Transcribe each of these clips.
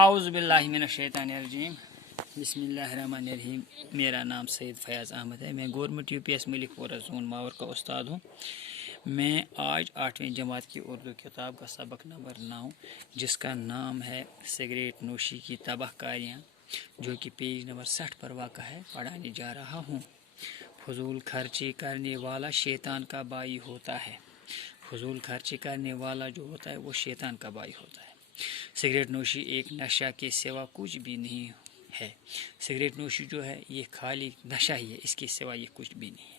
اعوذ باللہ من الشیطان الرجیم بسم اللہ الرحمن الرحیم۔ میرا نام سید فیاض احمد ہے۔ میں گورنمنٹ یو پی ایس ملک پورہ زون ماور کا استاد ہوں۔ میں آج 8ویں جماعت کی اردو کتاب کا سبق نمبر 9 جس کا نام ہے سگریٹ نوشی کی تباہ کاریاں، جو کہ پیج نمبر 60 پر واقع ہے، پڑھانے جا رہا ہوں۔ فضول خرچی کرنے والا شیطان کا بھائی ہوتا ہے۔ فضول خرچی کرنے والا جو ہوتا ہے وہ شیطان کا بھائی ہوتا ہے۔ سگریٹ نوشی ایک نشہ کے سوا کچھ بھی نہیں ہے۔ سگریٹ نوشی جو ہے یہ خالی نشہ ہی ہے، اس کے سوا یہ کچھ بھی نہیں ہے۔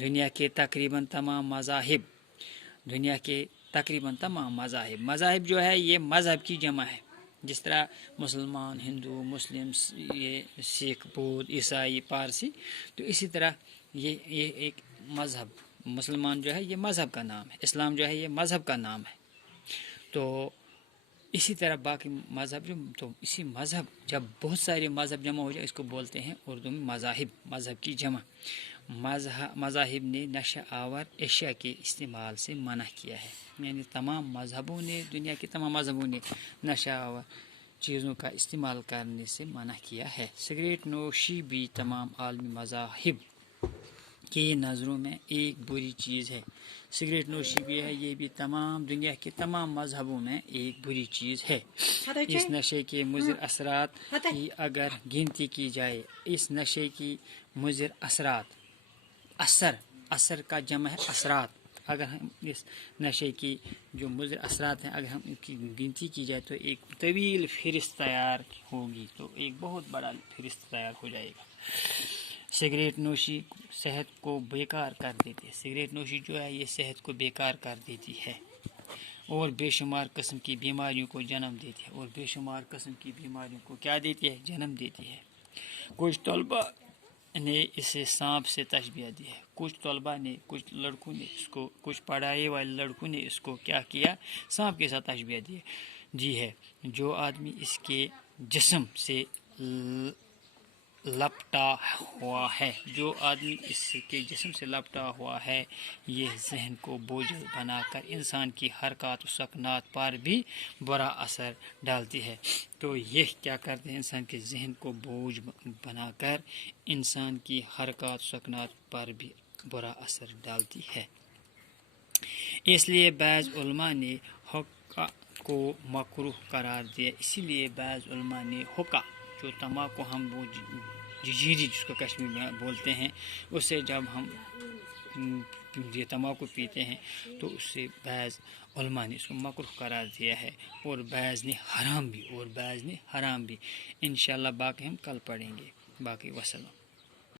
دنیا کے تقریباً تمام مذاہب جو ہے یہ مذہب کی جمع ہے۔ جس طرح مسلمان، ہندو، مسلم، سکھ، بودھ، عیسائی، پارسی، تو اسی طرح یہ ایک مذہب، مسلمان جو ہے یہ مذہب کا نام ہے، اسلام جو ہے یہ مذہب کا نام ہے۔ تو اسی طرح باقی مذہب تو اسی مذہب، جب بہت سارے مذہب جمع ہو جائے اس کو بولتے ہیں اردو میں مذاہب، مذہب کی جمع۔ مذاہب نے نشہ آور اشیاء کے استعمال سے منع کیا ہے، یعنی تمام مذہبوں نے، دنیا کے تمام مذہبوں نے نشہ آور چیزوں کا استعمال کرنے سے منع کیا ہے۔ سگریٹ نوشی بھی تمام عالمی مذاہب کی نظروں میں ایک بری چیز ہے۔ سگریٹ نوشی بھی ہے، یہ بھی تمام دنیا کے تمام مذہبوں میں ایک بری چیز ہے۔ اس نشے کے مضر اثرات کی اگر گنتی کی جائے، اس نشے کی مضر اثرات، اثر کا جمع ہے اثرات، اگر ہم اس نشے کی جو مضر اثرات ہیں اگر ہم ان کی گنتی کی جائے تو ایک طویل فہرست تیار ہوگی، تو ایک بہت بڑا فہرست تیار ہو جائے گا۔ سگریٹ نوشی صحت کو بیکار کر دیتی ہے۔ سگریٹ نوشی جو ہے یہ صحت کو بیکار کر دیتی ہے اور بے شمار قسم کی بیماریوں کو جنم دیتی ہے، اور بے شمار قسم کی بیماریوں کو کیا دیتی ہے؟ جنم دیتی ہے۔ کچھ طلباء نے اسے سانپ سے تشبیہ دی ہے، کچھ لڑکوں نے اس کو، کچھ پڑھائی والے لڑکوں نے اس کو کیا کیا؟ سانپ کے ساتھ تشبیہ دی ہے۔ جو آدمی اس کے جسم سے لپٹا ہوا ہے، یہ ذہن کو بوجھل بنا کر انسان کی حرکات و سکنات پر بھی برا اثر ڈالتی ہے۔ تو یہ کیا کرتے ہیں؟ انسان کے ذہن کو بوجھ بنا کر انسان کی حرکات و سکنات پر بھی برا اثر ڈالتی ہے۔ اس لیے بعض علماء نے حقہ کو مکروہ قرار دیا۔ اسی لیے بعض علماء نے حقہ، جو تمباکو ہم وہ جیری جس کو کشمیر میں بولتے ہیں، اس سے جب ہم یہ تمباکو پیتے ہیں تو اس سے بعض علماء نے اس کو مکروہ قرار دیا ہے، اور بعض نے حرام بھی، انشاءاللہ باقی ہم کل پڑھیں گے۔ باقی وسلام۔